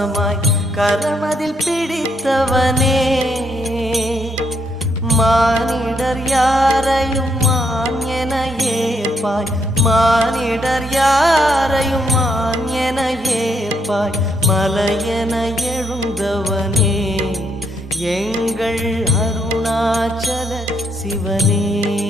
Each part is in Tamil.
பாசமாய் கரமதில் பிடித்தவனே. மானிடர் யாரையும் மான் என ஏப்பாய் மானிடர் யாரையும் மான் என ஏப்பாய் மலையென எழுந்தவனே. எங்கள் அருணாச்சல சிவனே.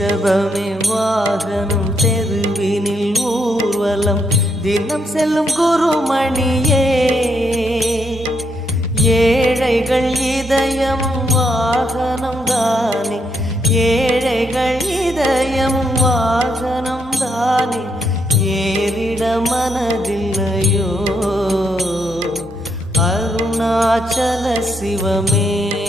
ரிஷபமே வாகனம் தெருவினில் ஊர்வலம். தினம் செல்லும் குருமணியே ஏழைகள் இதயம் வாகனம் தானே. ஏழைகள் இதயம் வாகனம் தானே. ஏறிட மனதில்லையோ? அருணாச்சல சிவமே.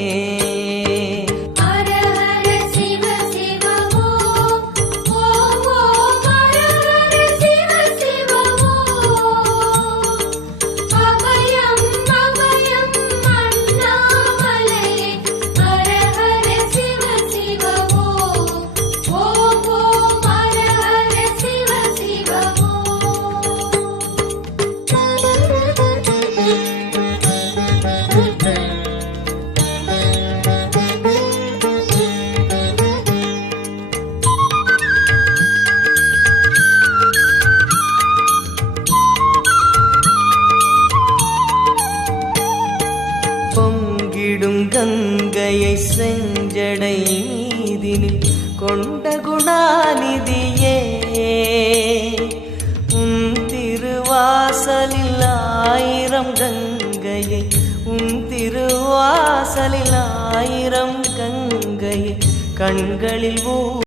செஞ்சடை நீதினில் கொண்ட குணாநிதியே உன் திருவாசலில் ஆயிரம் கங்கையை உன் திருவாசலில் ஆயிரம் கங்கையை கண்களில் ஊ